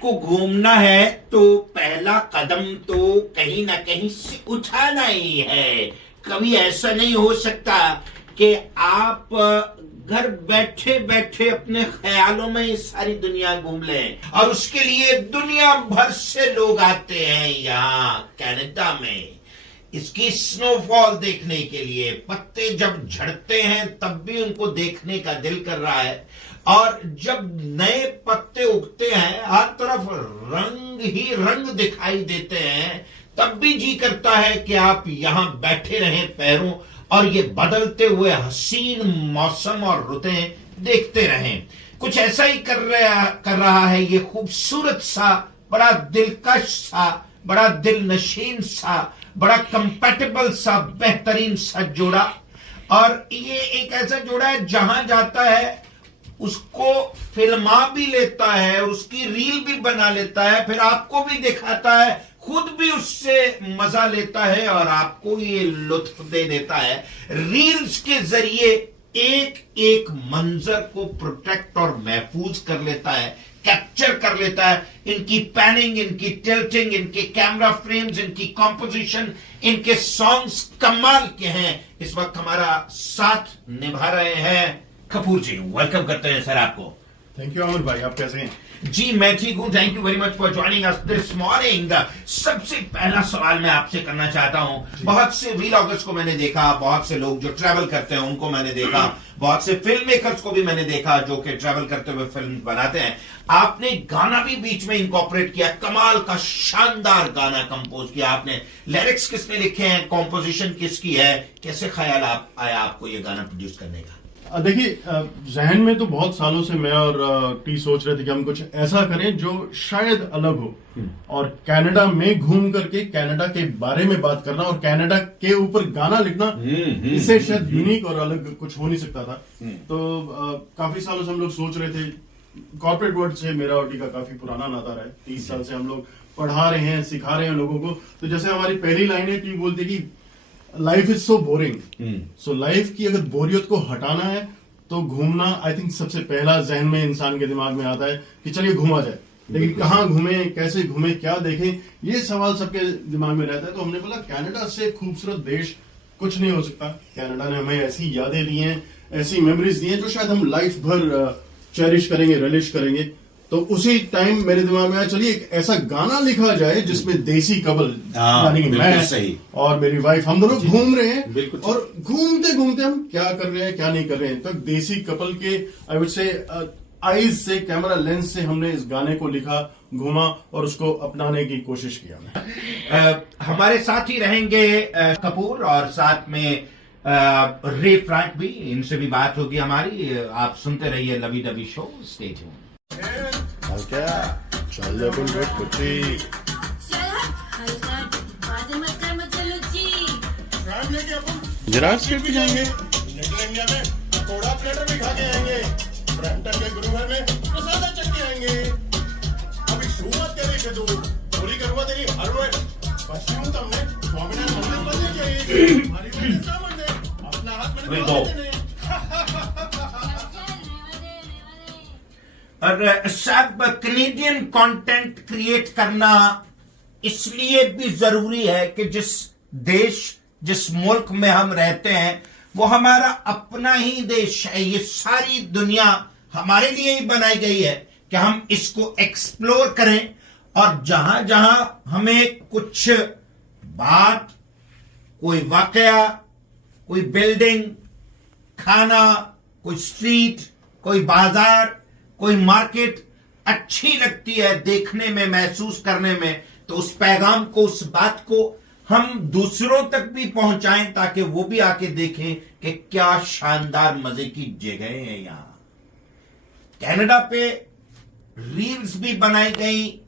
को घूमना है तो पहला कदम तो कहीं ना कहीं से उठाना ही है। कभी ऐसा नहीं हो सकता कि आप घर बैठे बैठे अपने ख्यालों में ये सारी दुनिया घूम लें, और उसके लिए दुनिया भर से लोग आते हैं यहाँ कनाडा में इसकी स्नोफॉल देखने के लिए। पत्ते जब झड़ते हैं तब भी उनको देखने का दिल कर रहा है, और जब नए पत्ते उगते हैं हर तरफ रंग ही रंग दिखाई देते हैं, तब भी जी करता है कि आप यहां बैठे रहें पैरों और ये बदलते हुए हसीन मौसम और रुतें देखते रहें। कुछ ऐसा ही कर रहा है ये खूबसूरत सा, बड़ा दिलकश सा, बड़ा दिलनशीन सा, बड़ा कंपैटिबल सा, बेहतरीन सा जोड़ा। और ये एक ऐसा जोड़ा है जहां जाता है उसको फिल्मा भी लेता है, उसकी रील भी बना लेता है, फिर आपको भी दिखाता है, खुद भी उससे मजा लेता है और आपको ये लुत्फ दे देता है। रील्स के जरिए एक एक मंजर को प्रोटेक्ट और महफूज कर लेता है, कैप्चर कर लेता है। इनकी पैनिंग, इनकी टिल्टिंग, इनके कैमरा फ्रेम्स, इनकी कॉम्पोजिशन, इनके सॉन्ग्स कमाल के हैं। इस वक्त हमारा साथ निभा रहे हैं कपूर जी। वेलकम करते हैं सर आपको। थैंक यू आमिर भाई, आप कैसे हैं? जी मैं ठीक हूं, thank you very much for joining us this morning. सबसे पहला सवाल मैं आपसे करना चाहता हूं, बहुत से व्लॉगर्स को मैंने देखा, बहुत से लोग जो ट्रैवल करते हैं उनको मैंने देखा, बहुत से फिल्म मेकर्स को भी मैंने देखा जो कि ट्रैवल करते हुए फिल्म बनाते हैं। आपने गाना भी बीच में इंकॉर्पोरेट किया, कमाल का शानदार गाना कंपोज किया आपने। लिरिक्स किसने लिखे हैं, कॉम्पोजिशन किसकी है, कैसे ख्याल आया आपको ये गाना प्रोड्यूस करने का? देखिए, जहन में तो बहुत सालों से मैं और टी सोच रहे थे कि हम कुछ ऐसा करें जो शायद अलग हो, और कनाडा में घूम करके कनाडा के बारे में बात करना और कनाडा के ऊपर गाना लिखना, इससे शायद यूनिक और अलग कुछ हो नहीं सकता था। तो काफी सालों से हम लोग सोच रहे थे। कॉर्पोरेट वर्ल्ड से मेरा और टी का काफी पुराना नाता रहा है, 30 साल से हम लोग पढ़ा रहे हैं, सिखा रहे हैं लोगों को। तो जैसे हमारी पहली लाइन है, टी बोलते कि life is so boring, so life की अगर बोरियत को हटाना है तो घूमना आई थिंक सबसे पहला जहन में इंसान के दिमाग में आता है कि चलिए घूमा जाए। लेकिन कहाँ घूमे, कैसे घूमे, क्या देखें, ये सवाल सबके दिमाग में रहता है। तो हमने बोला कनाडा से खूबसूरत देश कुछ नहीं हो सकता। कनाडा ने हमें ऐसी यादें दी हैं, ऐसी मेमोरीज दी हैं जो शायद हम लाइफ भर चेरिश करेंगे, रिलिश करेंगे। तो उसी टाइम मेरे दिमाग में आया, चलिए एक ऐसा गाना लिखा जाए जिसमें देसी कपल, यानी कि मैं और मेरी वाइफ, हम दोनों घूम रहे हैं, और घूमते घूमते हम क्या कर रहे हैं क्या नहीं कर रहे हैं। तो देसी कपल के आई वुड से आईज से, कैमरा लेंस से हमने इस गाने को लिखा, घूमा और उसको अपनाने की कोशिश किया। हमारे साथ ही रहेंगे कपूर, और साथ में रे फ्रैंक भी, इनसे भी बात होगी हमारी। आप सुनते रहिए लवी डबी शो, स्टे ट्यून्ड। क्या चल अपन बैठ कुत्ती जराज स्ट्रीट भी जाएंगे, लिटिल इंडिया में पकोड़ा प्लेटर भी खा के आएंगे, ब्रैम्पटन के गुरुघर में प्रसादा चख के आएंगे। अभी शुरुआत करें कि तू पूरी करूँगा तेरी हर रोज पश्चिम तुमने स्वामीनारायण मंदिर बनने चाहिए, हमारी मंदिर अपना हाथ में और सब कनेडियन कंटेंट क्रिएट करना इसलिए भी जरूरी है कि जिस देश, जिस मुल्क में हम रहते हैं वो हमारा अपना ही देश है। ये सारी दुनिया हमारे लिए ही बनाई गई है कि हम इसको एक्सप्लोर करें, और जहां जहां हमें कुछ बात, कोई वाकया, कोई बिल्डिंग, खाना, कोई स्ट्रीट, कोई बाजार, कोई मार्केट अच्छी लगती है देखने में, महसूस करने में, तो उस पैगाम को, उस बात को हम दूसरों तक भी पहुंचाएं ताकि वो भी आके देखें कि क्या शानदार मजे की जगह है यहां। कनाडा पे रील्स भी बनाई गई,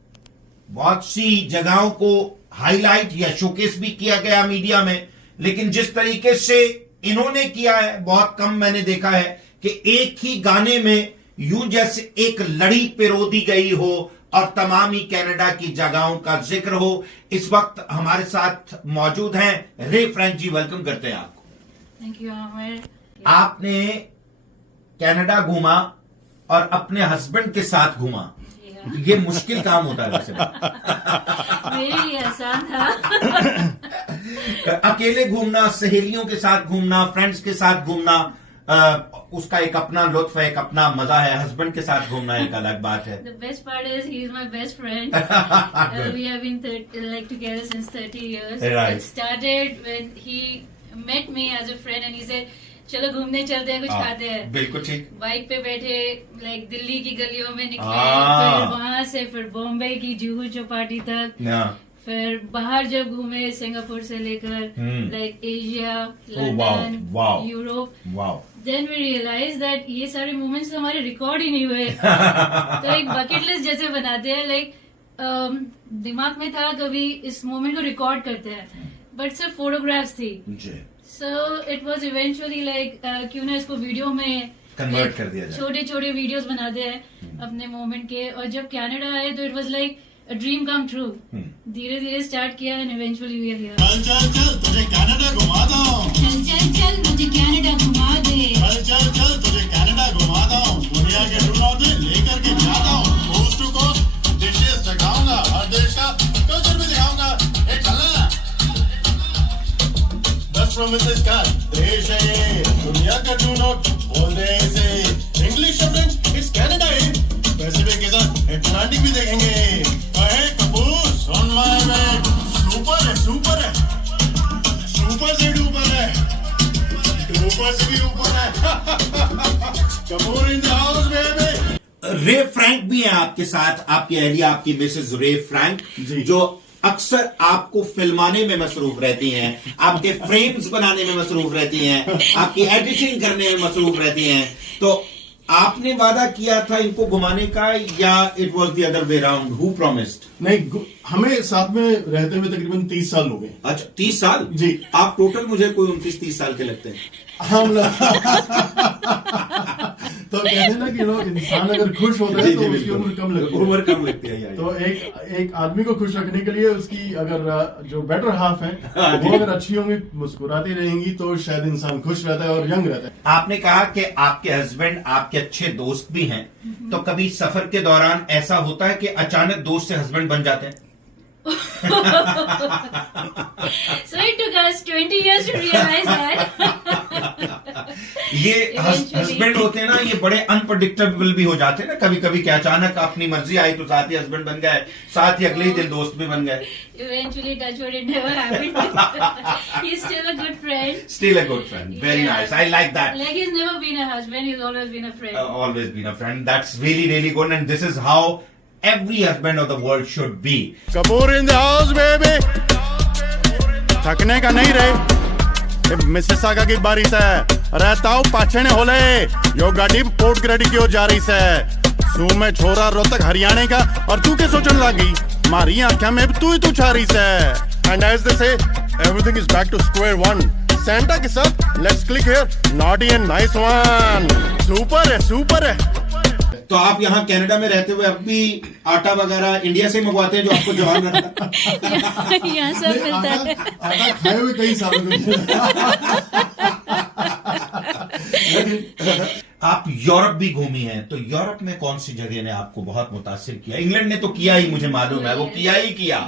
बहुत सी जगहों को हाईलाइट या शोकेस भी किया गया मीडिया में, लेकिन जिस तरीके से इन्होंने किया है बहुत कम मैंने देखा है कि एक ही गाने में यूं जैसे एक लड़ी पिरो दी गई हो और तमाम ही कनाडा की जगहों का जिक्र हो। इस वक्त हमारे साथ मौजूद हैं रे फ्रैंक जी, वेलकम करते हैं आपको। Thank you Aamir. आपने कनाडा घूमा और अपने हस्बैंड के साथ घूमा, जी गया। ये मुश्किल काम होता है वैसे। मेरे लिए आसान था। अकेले घूमना, सहेलियों के साथ घूमना, फ्रेंड्स के साथ घूमना, उसका एक अपना लुत्फ है, एक अपना मजा है। हस्बैंड के साथ घूमना एक अलग बात है। The best part is he is my best friend. We have been together since 30 years. Right. It started when he met me as a friend and he said, चलो घूमने चलते हैं, कुछ खाते हैं। बिल्कुल ठीक। बाइक पे बैठे दिल्ली की गलियों में निकले, हाँ। फिर वहां से फिर बॉम्बे की जुहू चौपाटी तक, फिर बाहर जब घूमे सिंगापुर से लेकर Asia, London, Europe, then we realise that ये सारे मोमेंट्स हमारे रिकॉर्ड ही नहीं हुए। तो एक बकेट लिस्ट जैसे बनाते हैं, दिमाग में था कभी इस मोमेंट को रिकॉर्ड करते हैं, बट सिर्फ फोटोग्राफ्स थी। सो इट वॉज इवेंचुअली क्यों ना इसको वीडियो में कन्वर्ट कर दिया जाए। छोटे छोटे वीडियोस बनाते हैं अपने मोमेंट के। और जब कनाडा आए तो it was like a dream come true. धीरे धीरे स्टार्ट किया and eventually we are here. चल चल चल तुझे कनाडा घुमा दूं, चल चल चल मुझे कनाडा घुमा दे, चल चल चल तुझे कनाडा घुमा दूं, दुनिया के रुलाते लेकर के जाता हूँ, कोस्ट टू कोस्ट डिशेस चखाऊंगा, हर देश का कल्चर भी दिखाऊंगा। ए चल ना, 10 प्रोमिसेस का देश है ये, दुनिया का डू नॉट बोल दे इसे, इंग्लिश फ्रेंड्स इट्स कनाडा है, पैसिफिक के साथ अटलांटिक भी देखेंगे। कहे कपूर सुन माय मैन, सुपर है सुपर है, सुपर से डुपर है, डुपर से भी ऊपर है। Kapoor in the house baby. रे फ्रैंक भी हैं आपके साथ, आपकी अहलिया, आपकी मिसेस रे फ्रैंक, जो अक्सर आपको फिल्माने में मसरूफ रहती हैं, आपके फ्रेम्स बनाने में मसरूफ रहती हैं, आपकी एडिटिंग करने में मसरूफ रहती हैं। तो आपने वादा किया था इनको घुमाने का, या it was the other way round? Who promised? नहीं, हमें साथ में रहते हुए तकरीबन 30 साल हो गए। अच्छा, 30 साल? जी। आप टोटल मुझे कोई 29-30 साल के लगते हैं। हम तो कहते हैं ना कि इंसान अगर खुश होता है तो उसकी उम्र कम लगती है। उम्र कम लगती है। तो एक आदमी को खुश रखने के लिए उसकी अगर जो बेटर हाफ है वो अगर अच्छी होंगी, मुस्कुराती रहेंगी, तो शायद इंसान खुश रहता है और यंग रहता है। आपने कहा कि आपके हस्बैंड आपके अच्छे दोस्त भी हैं, तो कभी सफर के दौरान ऐसा होता है कि अचानक दोस्त से हस्बैंड बन जाते हैं? So it took us 20 years to realize that. ये हस्बैंड होते हैं ना, ये बड़े अनप्रडिक्टेबल भी हो जाते हैं ना कभी कभी, क्या अचानक अपनी मर्जी आई तो साथ ही हस्बैंड बन गए, साथ ही अगले ही दिन दोस्त भी बन गए। Eventually, touch wood, it never happened. He's still a good friend. Still a good friend. Very nice. I like that. Like he's never been a husband, he's always been a friend. Always been a friend. That's really, really good. And this is how every husband of the world should be. Kapoor in the house baby. थकने का नहीं रहे, Mississauga की बारी से रहता हूँ पाछे ने होले, यो गाड़ी पोर्ट ग्रेडी की ओर जा रही से, सू में छोरा रोहतक हरियाणा का, और तू क्या सोचने लगी, मारी आंखें में तू ही तू छा रही से। And as they say everything is back to square one, Santa के साथ let's click here, naughty and nice one, super है सुपर है। तो आप यहाँ कनाडा में रहते हुए अब भी आटा वगैरह इंडिया से मंगवाते हैं जो आपको जवान रखता है? यहाँ सब मिलता है। आटा खाए हुए कई सालों लेकिन आप यूरोप भी घूमी हैं, तो यूरोप में कौन सी जगह ने आपको बहुत मुतासिर किया? इंग्लैंड ने तो किया ही, मुझे मालूम है, वो किया ही किया।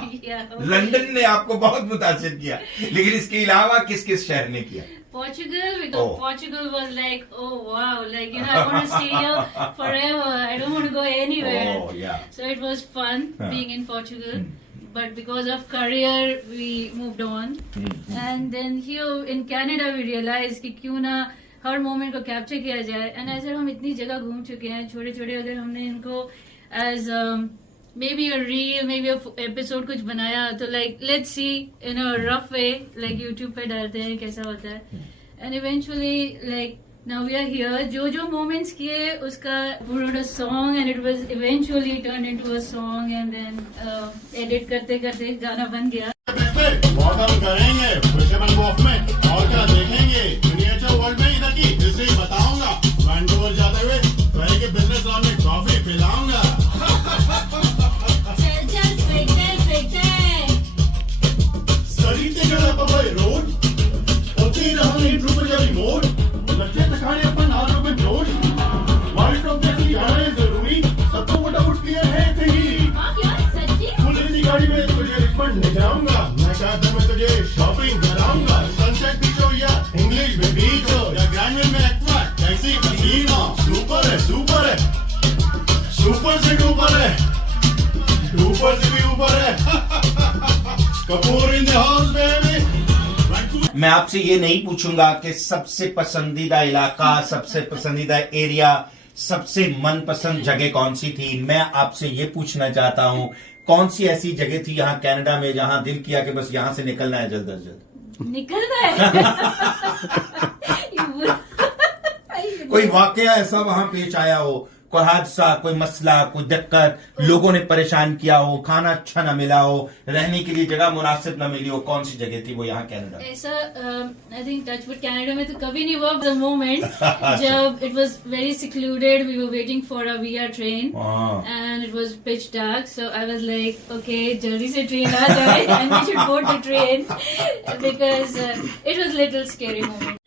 लंदन ने आपको बहुत मुतासिर किया, लेकिन इसके अलावा किस किस शहर ने किया? Portugal, because Portugal was like, oh wow, I want to stay here forever. I don't want to go anywhere. Oh, yeah. So it was fun being in Portugal. But because of career, we moved on. And then here in Canada, we realized कि क्यों ना हर moment को capture किया जाए। And ऐसे हम इतनी जगह घूम चुके हैं, छोटे छोटे, अगर हमने इनको as maybe a reel, maybe a episode कुछ बनाया, तो let's see in a rough way, YouTube पे डालते हैं कैसा होता है। And eventually now we are here, जो moments किए उसका we wrote a song and it was eventually turned into a song, and then edit करते करते गाना बन गया। मॉडल करेंगे फिशरमैन वॉफ में, और क्या देखेंगे मिनिएचर वर्ल्ड में इधर की हिस्ट्री बताऊंगा, वैंकूवर जाते हुए भाई के बिजनेस लॉन में कॉफी पिलाऊंगा। सरीते जगह पर भाई रोड होती रहा ट्रूपर जारी मोड, लज्जे तकाने अपन हाथों में जोश, वाइट ऑफ जैसी यादें जरूरी, सबको वोट आउट किया है। चाहता मैं तुझे शॉपिंग कराऊंगा, सनसेट बीच हो या इंग्लिश में बीच हो या ग्रैंड में एक्वा टैक्सी मशीन हो। सुपर है, सुपर है, सुपर से डुपर है, डुपर से भी ऊपर है। Kapoor in the house baby. मैं आपसे ये नहीं पूछूंगा कि सबसे पसंदीदा इलाका, सबसे पसंदीदा एरिया, सबसे मनपसंद जगह कौन सी थी। मैं आपसे ये पूछना चाहता हूं, कौन सी ऐसी जगह थी यहाँ कनाडा में जहां दिल किया कि बस यहां से निकलना है जल्द अज जल्द। निकलना है। कोई वाकया ऐसा वहां पेश आया हो, कोई हादसा, कोई मसला, कोई दिक्कत, लोगों ने परेशान किया हो, खाना अच्छा ना मिला हो, रहने के लिए जगह मुनासिब ना मिली हो, कौन सी जगह थी वो यहाँ कनाडा? ऐसा आई थिंक टचवुड कनाडा में तो कभी नहीं हुआ। द मोमेंट जब it was very secluded, we were waiting for a VR train and it was pitch dark, so I was like okay जल्दी से ट्रेन आ जाए and we should board the train because it was little scary moment.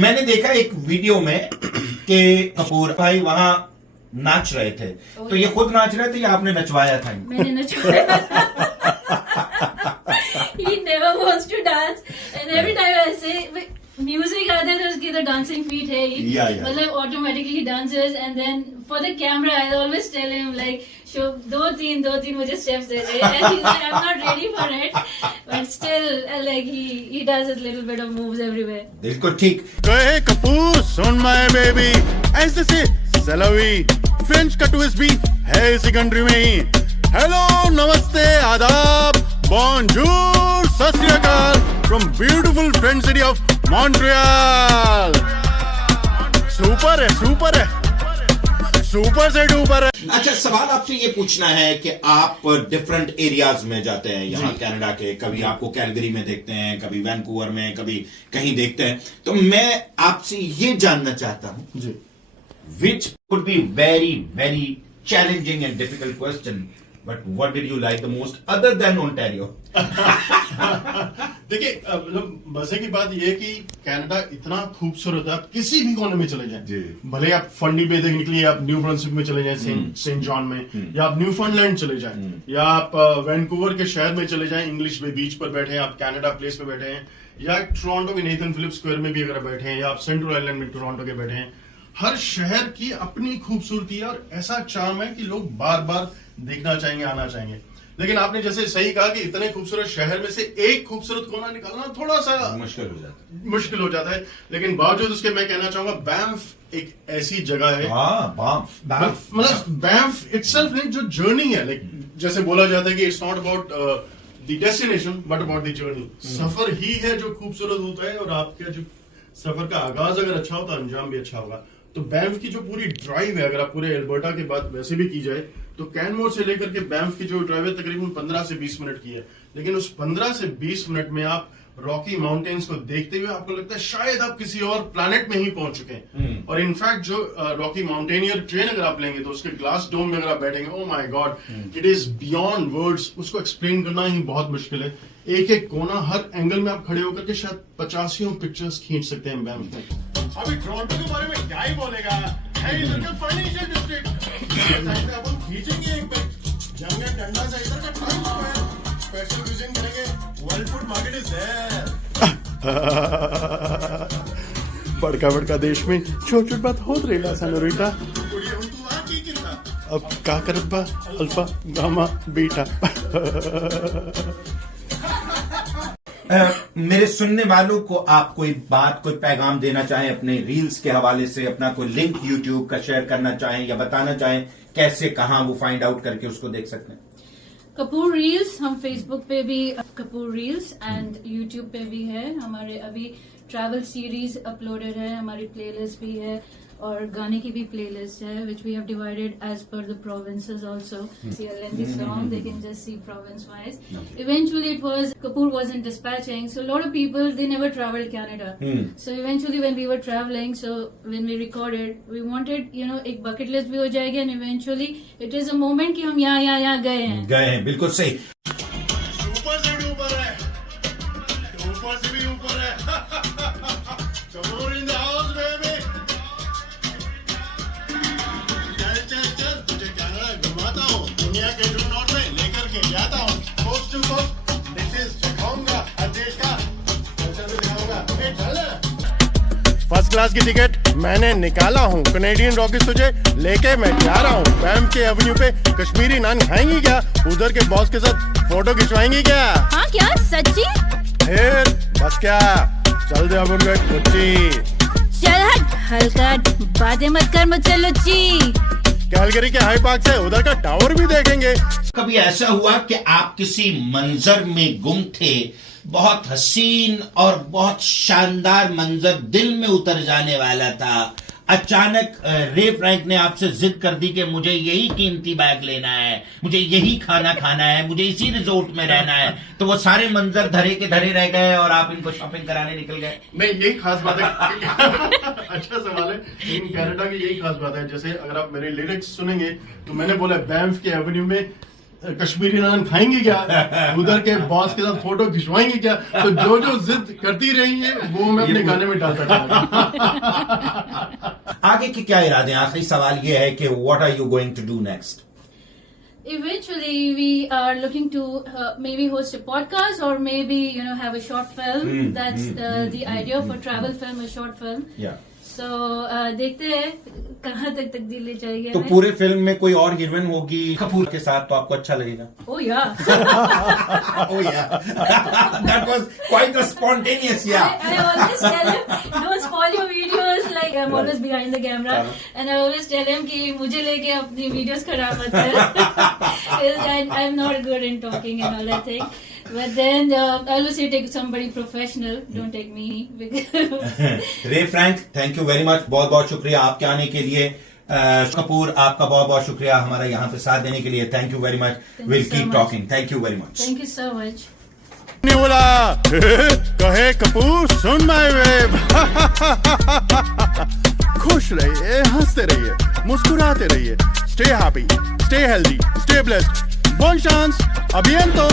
मैंने देखा एक video में कि कपूर भाई वहां नाच रहे थे, तो ये खुद नाच रहे थे या आपने नचवाया था? मैंने नचवाया था। He never wants to dance and every time I say music आता है तो उसकी तो डांसिंग फीट है ही, मतलब automatically dances and then for the camera I always tell him like show दो तीन मुझे स्टेप्स दे दे and he is like I am not ready for it but still like he does his little bit of moves everywhere. बिल्कुल ठीक। कहे कपूर सुन my baby, ऐसे से सलावी फ्रेंच का ट्विस्ट भी है इसी कंट्री में ही। हेलो, नमस्ते, आदाब, बॉन्जूर, सत श्री अकाल from beautiful French city of Montreal. Super है, सुपर है, सुपर से डुपर है। अच्छा, सवाल आपसे ये पूछना है कि आप डिफरेंट एरियाज में जाते हैं यहाँ कनाडा के, कभी आपको कैलगरी में देखते हैं, कभी वैंकूवर में, कभी कहीं देखते हैं, तो मैं आपसे ये जानना चाहता हूँ जी, which could be very very challenging and difficult question, but what did you like the most other than Ontario? देखिए मतलब मजे की बात यह है कि कनाडा इतना खूबसूरत है, आप किसी भी कोने में चले जाएं, भले आप फंडी बे देखने के लिए आप न्यू ब्रंसविक में चले जाएं, सेंट जॉन में, या आप न्यूफाउंडलैंड चले जाएं, या आप वैंकूवर के शहर में चले जाएं, इंग्लिश बे बीच पर बैठे हैं, आप कनाडा प्लेस पे बैठे हैं, या टोरंटो के नेथन फिलिप्स स्क्वायर में भी अगर बैठे हैं, या आप सेंट्रल आइलैंड में टोरंटो के बैठे हैं, हर शहर की अपनी खूबसूरती है और ऐसा चार्म है कि लोग बार बार देखना चाहेंगे, आना चाहेंगे। लेकिन आपने जैसे सही कहा कि इतने खूबसूरत शहर में से एक खूबसूरत कोना निकालना थोड़ा सा मुश्किल हो जाता है, लेकिन बावजूद उसके मैं कहना चाहूंगा बैंफ एक ऐसी जगह है, मतलब बैंफ इटसेल्फ नहीं, जो जर्नी है, लाइक जैसे बोला जाता है कि it's not about the destination but about the journey. सफर ही है जो खूबसूरत होता है, और आपका जो सफर का आगाज अगर अच्छा हो तो अंजाम भी अच्छा होगा। तो बैंफ की जो पूरी ड्राइव है, अगर आप पूरे एल्बर्टा के बाद वैसे भी की जाए तो कैनमोर से लेकर के बैंफ की जो ड्राइव है तकरीबन 15 से 20 मिनट की है, लेकिन उस 15 से 20 मिनट में आप रॉकी माउंटेन्स को देखते हुए आपको लगता है शायद आप किसी और प्लैनेट में ही पहुंच चुके हैं। और इनफैक्ट जो रॉकी माउंटेनियर ट्रेन अगर आप लेंगे तो उसके ग्लास डोम में अगर आप बैठेंगे, oh my God, it is beyond words, उसको एक्सप्लेन करना ही बहुत मुश्किल है। एक एक कोना, हर एंगल में आप खड़े होकर के शायद 50 पिक्चर्स खींच सकते हैं बैंफ में। अभी टोरंटो के बारे में क्या ही बोलेगा, है इधर का फाइनेंशियल डिस्ट्रिक्ट, अपन खींचेंगे एक बैग, जाएंगे डंडा से इधर का टाइम स्क्वायर, स्पेशल विजिट करेंगे, world food market is there. बड़का बड़का देश में छोट छोट बात होत रहेला सनोरिटा, अब का करत बा अल्फा गामा बीटा। मेरे सुनने वालों को आप कोई बात, कोई पैगाम देना चाहें अपने रील्स के हवाले से, अपना कोई लिंक यूट्यूब का शेयर करना चाहें या बताना चाहें कैसे, कहां वो फाइंड आउट करके उसको देख सकते हैं? कपूर रील्स, हम फेसबुक पे भी कपूर रील्स एंड यूट्यूब पे भी है। हमारे अभी ट्रैवल सीरीज अपलोडेड है, हमारी प्लेलिस्ट भी है और गाने की भी प्लेलिस्ट है, which we have divided as per the provinces also. See a lengthy song, they can just see province wise. Eventually it was, Kapoor wasn't dispatching, so a lot of people, they never traveled Canada. So eventually when we were traveling, so when we recorded, we wanted, you know, एक bucket list भी हो जाएगी and eventually it is a moment कि हम यहाँ गए हैं। बिल्कुल सही। ऊपर से भी ऊपर है, ऊपर से भी ऊपर है। Kapoor in the house baby. Class की टिकट मैंने निकाला हूँ। कनेडियन रॉकीज तुझे लेके मैं जा रहा हूँ। बैंक के एवेन्यू पे कश्मीरी नान खाएंगी क्या? उधर के बॉस के साथ फोटो खिंचवाएंगी क्या? हाँ क्या सच्ची? फिर बस क्या, चल दे अब उनको एक कुर्सी। चल हट हल्का, बातें मत कर मुझसे लुच्ची। कैलगरी के हाई पार्क से उधर का टावर भी देखेंगे। कभी ऐसा हुआ कि आप किसी मंजर में गुम थे, बहुत हसीन और बहुत शानदार मंजर दिल में उतर जाने वाला था, अचानक रे फ्रैंक ने आपसे जिद कर दी कि मुझे यही कीमती बैग लेना है, मुझे यही खाना खाना है, मुझे इसी रिजोर्ट में रहना है, तो वो सारे मंजर धरे के धरे रह गए और आप इनको शॉपिंग कराने निकल गए? नहीं, यही खास बात है। अच्छा सवाल है, लेकिन कनाडा की यही खास बात है। जैसे अगर आप मेरे लिरिक्स सुनेंगे तो मैंने बोला बैंफ के एवेन्यू में कश्मीरी नान खाएंगे क्या, उधर के बॉस के साथ फोटो खिंचवाएंगे क्या, तो जो जिद करती रही है वो मैं अपने गाने में डालता था। आगे के क्या इरादे हैं? आखिरी सवाल ये है कि what are you going to do next? Eventually, we are looking to maybe host a podcast or maybe have a short film. That's the idea for travel film, a short film. Yeah. So देखते हैं कहाँ तक तब्दील ले जाएगी। तो पूरे film में कोई और हीरोइन होगी कपूर के साथ तो आपको अच्छा लगेगा? Oh yeah. Oh yeah. That was quite a spontaneous yeah. I always tell him, don't spoil your videos. Like I'm always behind the camera, and I always tell him कि मुझे लेके अपनी videos खराब मत कर। I'm not good in talking and all that thing. But then I always say take somebody professional. Don't take me. रे Frank, thank you very much, बहुत बहुत शुक्रिया आपके आने के लिए। कपूर, आपका बहुत बहुत शुक्रिया हमारा यहाँ पे साथ देने के लिए। Thank you very much. Will keep talking. Thank you very much. Thank you so much. नहीं बोला कहे कपूर सुन माय वेब। खुश रहिए, हंसते रहिए, मुस्कुराते रहिए। Stay happy, stay healthy, stay blessed. बोल चांस, अभियंतो।